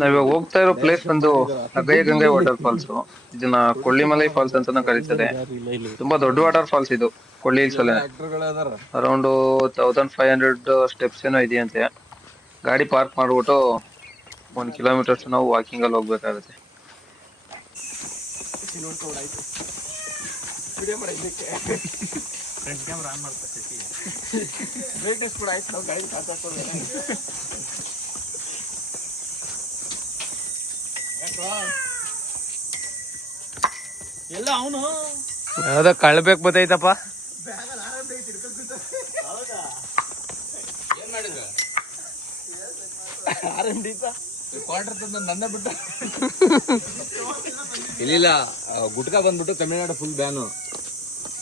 ನಾವಿವಾಗ ಹೋಗ್ತಾ ಇರೋ ಪ್ಲೇಸ್ ಬಂದು ಅಗಯ್ಯ ಗಂಗೆ ವಾಟರ್ ಫಾಲ್ಸ್. ಇದನ್ನ ಕೊಳ್ಳಿಮಲೈ ಫಾಲ್ಸ್ ಅಂತಾನೂ ಕರೀತಾರೆ. ತುಂಬಾ ದೊಡ್ಡ ವಾಟರ್ ಫಾಲ್ಸ್ ಇದು. ಕೊಳ್ಳಿ ಹಿಲ್ಸ್ ಅಲ್ಲೇ ಅರೌಂಡ್ 1500 ಸ್ಟೆಪ್ಸ್ ಏನೋ ಇದೆಯಂತೆ. ಗಾಡಿ ಪಾರ್ಕ್ ಮಾಡ್ಬಿಟ್ಟು 1 ಕಿಲೋಮೀಟರ್ಸ್ ನಾವು ವಾಕಿಂಗ್ ಅಲ್ಲಿ ಹೋಗ್ಬೇಕಾಗುತ್ತೆ. ಎಲ್ಲ ಅವನು ಯಾವ್ದೋ ಕಳ್ಬೇಕು ಬತ್ತೈತಪ್ಪ. ನನ್ನ ಬಿಟ್ಟು ಇಲ್ಲಿಲ್ಲ. ಗುಟ್ಕಾ ಬಂದ್ಬಿಟ್ಟು ತಮಿಳ್ನಾಡು ಫುಲ್ ಬ್ಯಾನು.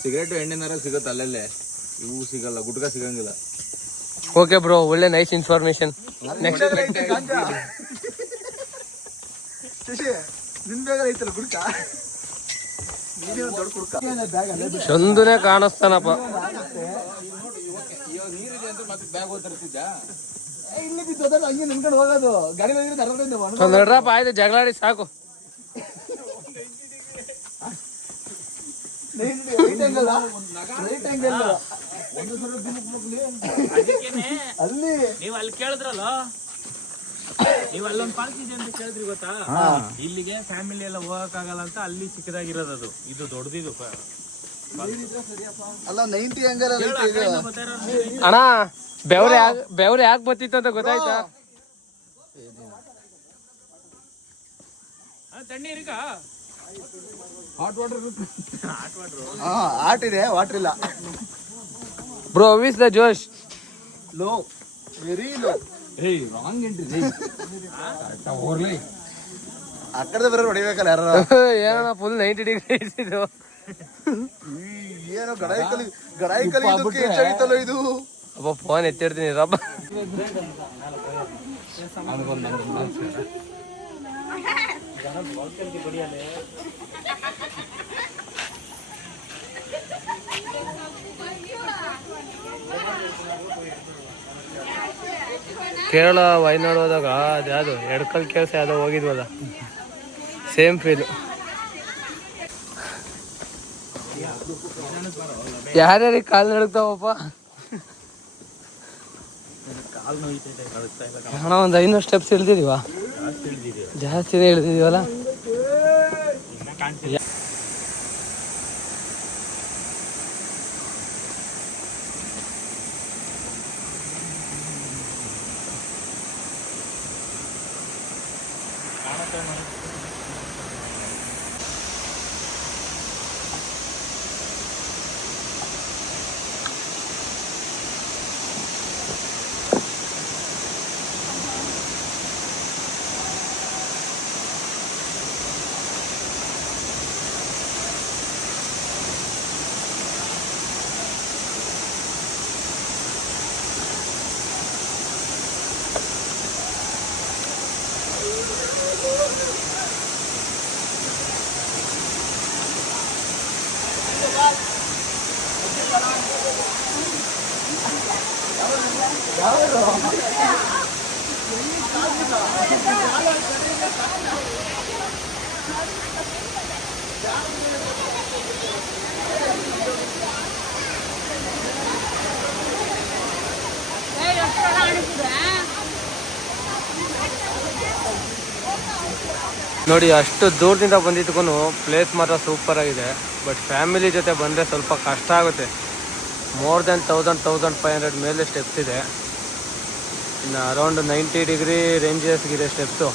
ಸಿಗರೇಟ್ ಎಣ್ಣೆನಾರ ಸಿಗುತ್ತೆ ಅಲ್ಲಲ್ಲೇ, ಇವು ಸಿಗಲ್ಲ. ಗುಟ್ಕಾ ಸಿಗಂಗಿಲ್ಲ. ಓಕೆ ಬ್ರೋ, ಒಳ್ಳೆ ನೈಸ್ ಇನ್ಫಾರ್ಮೇಶನ್. ನೆಕ್ಸ್ಟ್ ಚಂದುನೇ ಕಾಣಿಸ್ತಾನಪ್ಪ. ನಡ್ರಪ್ಪ, ಆಯ್ತು ಜಗಳಾಡಿ ಸಾಕು. ಅಲ್ಲಿ ನೀವ್ ಅಲ್ಲಿ ಕೇಳಿದ್ರಲ್ಲ, ನೀವ್ ಅಲ್ಲೊಂದ್ ಪಾರ್ಕ್ ಇದೆ ಅಂತ ಕೇಳಿದ್ರಿ ಗೊತ್ತಾ? ಇಲ್ಲಿಗೆ ಫ್ಯಾಮಿಲಿ ಎಲ್ಲ ಹೋಗಕ್ ಆಗಲ್ಲ ಅಂತ ಅಲ್ಲಿ ಚಿಕ್ಕದಾಗಿರೋದು ಅದು. ಇದು ದೊಡ್ಡದಿದು ಅಲ್ಲ 90 ಅಂಗಲ್ ಅಣ್ಣ. ಬೆವ್ರೆ ಯಾಕೆ ಬರ್ತಿತ್ತು ಅಂತ ಗೊತ್ತಾಯ್ತಾ? ತಣ್ಣೀರಿಗ ಹಾಟ್ ವಾಟರ್. ಹಾಟ್ ಇದೆ, ವಾಟರ್ ಇಲ್ಲ. Bro, with the josh low, very low. Wrong entry. ಆ ಕಡೆ ಬರೋರು ಹೊಡಿಬೇಕಲ್ಲ ಯಾರು. ಏನಣ್ಣ ಫುಲ್ 90 ಡಿಗ್ರಿ ಇದು. ಏನೋ ಗಡಾಯಿ ಕಲಿ ಹೆಚ್ಚಾಗಿತ್ತಲ್ಲ ಇದು. ಅಪ್ಪ ಫೋನ್ ಎತ್ತಿರ್ತೀನಿ ರಬ್ಬ. ಕೇರಳ ವಯನಾಡು ಹೋದಾಗ ಅದ್ಯಾವುದು ಎಡ್ಕಲ್ ಕೆಲಸ ಯಾವ್ದೋ ಹೋಗಿದ್ವಲ್ಲ, ಸೇಮ್ ಫೀಲ್. ಯಾರ್ಯಾರಿಗೆ ಕಾಲು ನಡುಕ್ತಾವಪ್ಪ. ಹಣ ಒಂದು 500 ಸ್ಟೆಪ್ಸ್ ಇಳ್ದಿದೀವ. ಜಾಸ್ತಿನೇ ಇಳ್ದಿದೀವಲ್ಲ. ನೋಡಿ, ಅಷ್ಟು ದೂರದಿಂದ ಬಂದಿದ್ದಕ್ಕೂ ಪ್ಲೇಸ್ ಮಾತ್ರ ಸೂಪರ್ ಆಗಿದೆ. ಬಟ್ ಫ್ಯಾಮಿಲಿ ಜೊತೆ ಬಂದರೆ ಸ್ವಲ್ಪ ಕಷ್ಟ ಆಗುತ್ತೆ. ಮೋರ್ ದೆನ್ 1500 ಮೇಲೆ ಸ್ಟೆಪ್ಸ್ ಇದೆ. ಇನ್ನು ಅರೌಂಡ್ 90 ಡಿಗ್ರಿ ರೇಂಜಸ್ಗಿದೆ ಸ್ಟೆಪ್ಸು.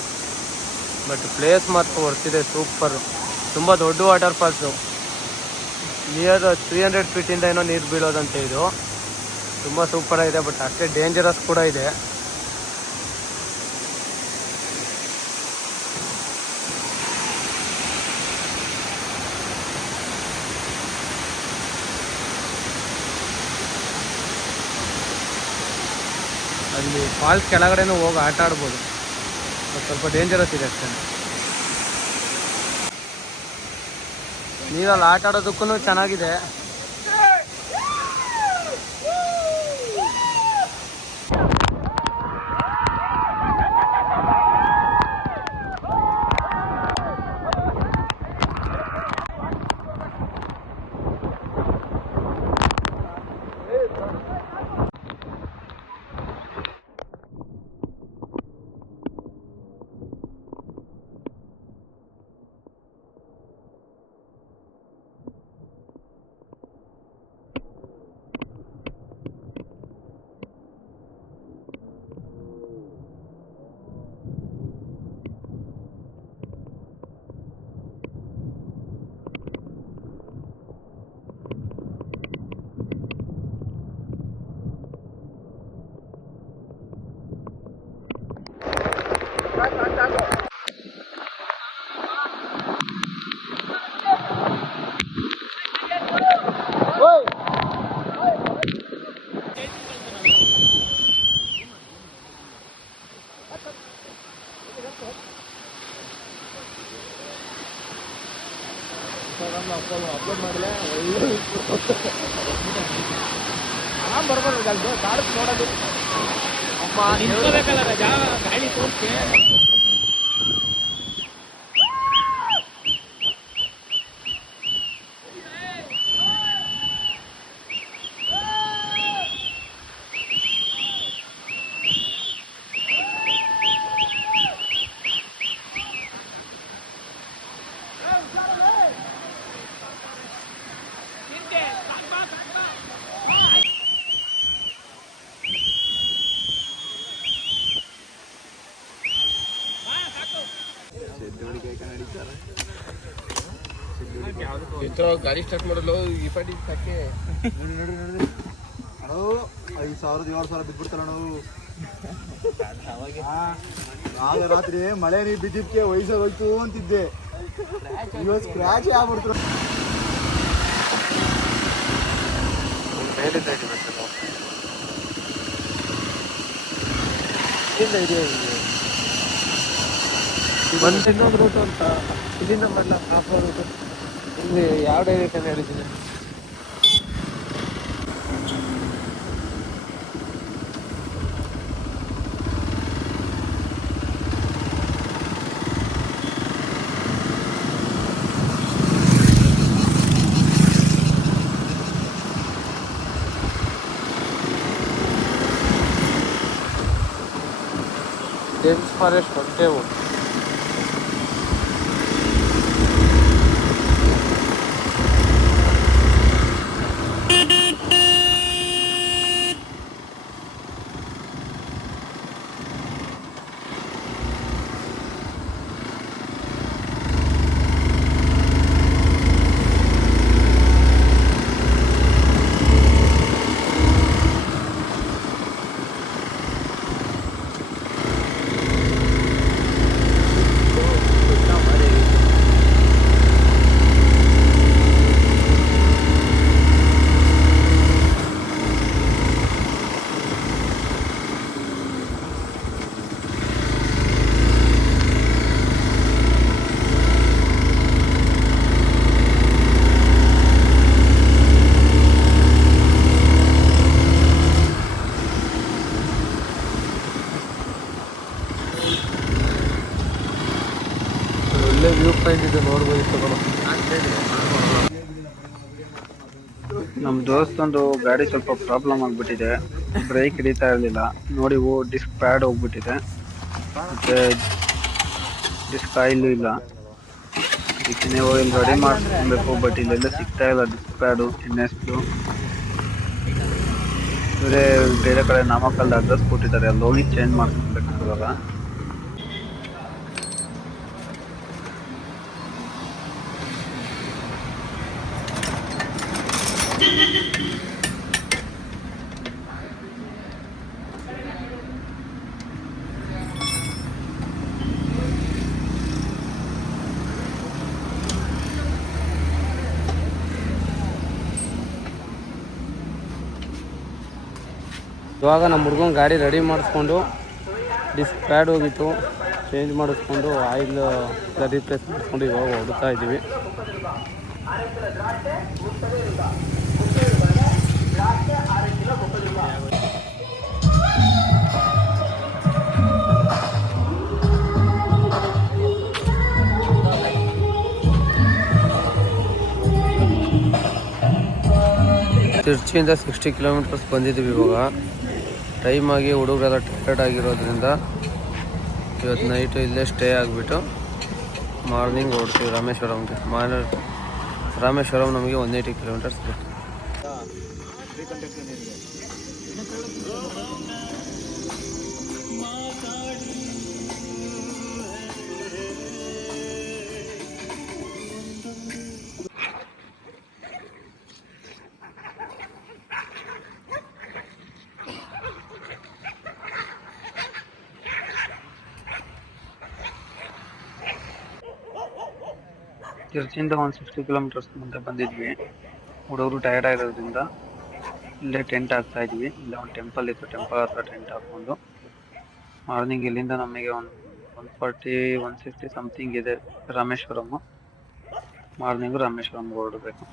ಬಟ್ ಪ್ಲೇಸ್ ಮಾತ್ರ ವರ್ತಿದೆ, ಸೂಪರು. ತುಂಬ ದೊಡ್ಡ ವಾಟರ್ ಫಾಲ್ಸು. ನಿಯರ್ 300 ಫೀಟಿಂದ ಏನೋ ನೀರು ಬೀಳೋದಂತೆ ಇದು. ತುಂಬ ಸೂಪರಾಗಿದೆ, ಬಟ್ ಅಷ್ಟೇ ಡೇಂಜರಸ್ ಕೂಡ ಇದೆ. ಅಲ್ಲಿ ಫಾಲ್ಸ್ ಕೆಳಗಡೆನೂ ಹೋಗಿ ಆಟ ಆಡ್ಬೋದು. ಸ್ವಲ್ಪ ಡೇಂಜರಸ್ ಇದೆ ಅಷ್ಟೇ. ನೀರಲ್ಲಿ ಆಟ ಆಡೋದಕ್ಕೂ ಚೆನ್ನಾಗಿದೆ. ಅಪ್ಲೋಡ್ ಮಾಡಿಲ್ಲ ಆರಾಮ್ ಬರ್ಬೋದು ಕಾಡು ನೋಡೋದು ನಿಂತ್ಕೋಬೇಕಲ್ಲ ಜಾಗ ಗಾಡಿ ತೋರಿಸಿ. ಗಾಡಿ ಸ್ಟಾರ್ಟ್ ಮಾಡಲು ಈ ಪಾಟಿ ಸಾಕೆ ಅಣ್ಣ 5,000-7,000 ಬಿದ್ಬಿಡ್ತಾರ ಆಗ ರಾತ್ರಿ ಮಳೆ ನೀರು ಬಿದ್ದಿದ್ದಕ್ಕೆ ವಯಸ್ಸಾಗಿ ಹೋಯ್ತು ಅಂತಿದ್ದೆ, ಇವತ್ತು ಸ್ಕ್ರಾಚ್ ಆಗ್ಬಿಡ್ತು. ಒಂದು ಇನ್ನೊಂದು ರೂಟ್ ಅಂತ ಇಲ್ಲಿಂದ ಮಾಡಲ ಹಾಫ್ ರೂಟ್ ಇಲ್ಲಿ ಯಾವ ಡೈರೆಕ್ಷನ್ ಹೇಳಿದ್ದೀನಿ. ಡೆನ್ಸ್ ಫಾರೆಸ್ಟ್ ಹೊಂಟೇವು. ಒಳ್ಳೆ ವ್ಯೂ ಪಾಯಿಂಟ್ ಇದೆ, ನೋಡ್ಬೋದಿತ್ತು ಕಣೋ. ನಮ್ ದೋಸ್ತಂದು ಗಾಡಿ ಸ್ವಲ್ಪ ಪ್ರಾಬ್ಲಮ್ ಆಗ್ಬಿಟ್ಟಿದೆ, ಬ್ರೇಕ್ ಹಿಡಿತಾ ಇರ್ಲಿಲ್ಲ ನೋಡಿ, ಡಿಸ್ಕ್ ಪ್ಯಾಡ್ ಹೋಗ್ಬಿಟ್ಟಿದೆ, ಮತ್ತೆ ಡಿಸ್ಕ್ ಆಯಿಲ್ ಇಲ್ಲ. ಅದಕ್ಕೆ ನೀವು ಇಲ್ಲಿ ರೆಡಿ ಮಾಡಿಸ್ಕೊಬೇಕು, ಬಟ್ ಇಲ್ಲೆಲ್ಲ ಸಿಗ್ತಾ ಇಲ್ಲ ಡಿಸ್ಕ್ ಪ್ಯಾಡು, ಎನ್ಎಸ್ದು. ಇವರೇ ಬೇರೆ ಕಡೆ ನಾಮಕಲ್ ಅಡ್ರೆಸ್ ಕೊಟ್ಟಿದ್ದಾರೆ, ಅಲ್ಲಿ ಹೋಗಿ ಚೇಂಜ್ ಮಾಡ್ಸ್ಕೊಬೇಕಾಗ್ತದಲ್ಲ. ಇವಾಗ ನಮ್ಮ ಹುಡ್ಗನ ಗಾಡಿ ರೆಡಿ ಮಾಡಿಸ್ಕೊಂಡು ಡಿಸ್ಕ್ ಪ್ಯಾಡ್ ಹೋಗಿತ್ತು, ಚೇಂಜ್ ಮಾಡಿಸ್ಕೊಂಡು ಆಯಿಲ್ ರೀಪ್ಲೇಸ್ ಮಾಡಿಸ್ಕೊಂಡು ಇವಾಗ ಹೊಡ್ತಾ ಇದ್ದೀವಿ. ತಿರ್ಚಿಯಿಂದ 60 ಕಿಲೋಮೀಟರ್ಸ್ ಬಂದಿದ್ದೀವಿ ಇವಾಗ. ಟೈಮ್ ಆಗಿ ಹುಡುಗರೆಲ್ಲ ಟೈರ್ಡ್ ಆಗಿರೋದ್ರಿಂದ ಇವತ್ತು ನೈಟು ಇಲ್ಲೇ ಸ್ಟೇ ಆಗಿಬಿಟ್ಟು ಮಾರ್ನಿಂಗ್ ಹೊರಡ್ತೀವಿ ರಾಮೇಶ್ವರಂಗೆ. ರಾಮೇಶ್ವರಂ ನಮಗೆ 180 ಕಿಲೋಮೀಟರ್ಸ್ ಇದೆ. ಚರ್ಚಿಂದ 160 ಕಿಲೋಮೀಟರ್ಸ್ ಮುಂದೆ ಬಂದಿದ್ವಿ. ಹುಡುಗರು ಟಯರ್ಡ್ ಆಗಿರೋದ್ರಿಂದ ಇಲ್ಲೇ ಟೆಂಟ್ ಹಾಕ್ತಾ ಇದ್ವಿ. ಇಲ್ಲೇ ಒಂದು ಟೆಂಪಲ್ ಇತ್ತು, ಟೆಂಪಲ್ ಹತ್ರ ಟೆಂಟ್ ಹಾಕೊಂಡು ಮಾರ್ನಿಂಗ್ ಇಲ್ಲಿಂದ ನಮಗೆ ಒಂದು 140 160 ಸಮಥಿಂಗ್ ಇದೆ ರಾಮೇಶ್ವರಂ. ಮಾರ್ನಿಂಗ್ ರಾಮೇಶ್ವರಂ ಹೊರಡಬೇಕು.